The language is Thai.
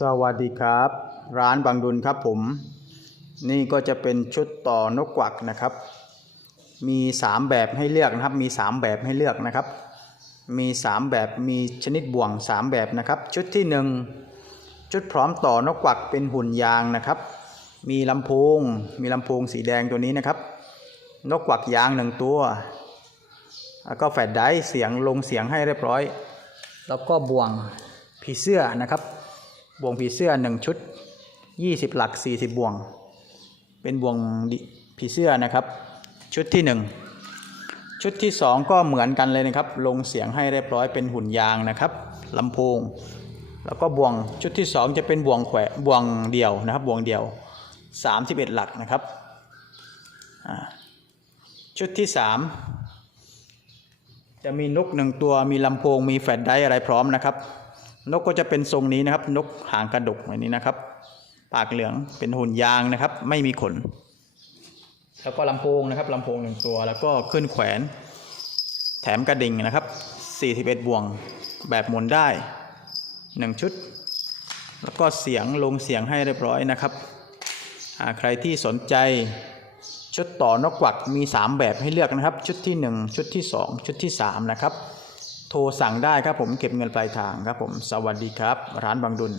สวัสดีครับ ร้านบางดุลครับผม นี่ก็จะเป็นชุดต่อนกกวักนะครับ มี 3 แบบให้เลือกนะครับ มี 3 แบบให้เลือกนะครับ มี 3 แบบมีชนิดบ่วง 3 แบบนะครับ ชุดที่ 1 ชุดพร้อมต่อนกกวักเป็นหุ่นยางนะครับ มีลำโพงมีลำโพงสีแดงตัวนี้นะครับ นกกวักยางหนึ่งตัวแล้วก็แฟลชไดร์เสียงลงเสียงให้เรียบร้อย แล้วก็บ่วงผีเสื้อนะครับ บ่วงผีเสื้อหนึ่งชุด20หลัก40บ่วง เป็นบ่วงผีเสื้อนะครับ ชุดที่1ชุดที่2ก็เหมือนกันเลยนะครับ ลงเสียงให้เรียบร้อยเป็นหุ่นยางนะครับลำโพง แล้วก็บ่วงชุดที่2จะเป็นบ่วงแขวบ่วงเดียวนะครับบ่วงเดียว31หลักนะครับชุดที่3จะมีนกหนึ่งตัวมีลำโพงมีแฟลชไดอะไรพร้อมนะครับ นกก็จะเป็นทรงนี้นะครับ นกหางกระดกแบบนี้นะครับ ปากเหลืองเป็นหุ่นยางนะครับ ไม่มีขน แล้วก็ลำโพงนะครับลำโพงหนึ่งตัว แล้วก็ขึ้นแขวน แถมกระดิ่งนะครับ41บ่วงแบบหมุนได้ 1 ชุด แล้วก็เสียงลงเสียงให้เรียบร้อยนะครับใครที่สนใจชุดต่อนกกวักมี 3 แบบให้เลือกนะครับ ชุดที่ 1 ชุดที่ 2 ชุดที่ 3 นะครับ โทรสั่งได้ครับผมเก็บเงินปลายทางครับผม สวัสดีครับ ร้านบางดุล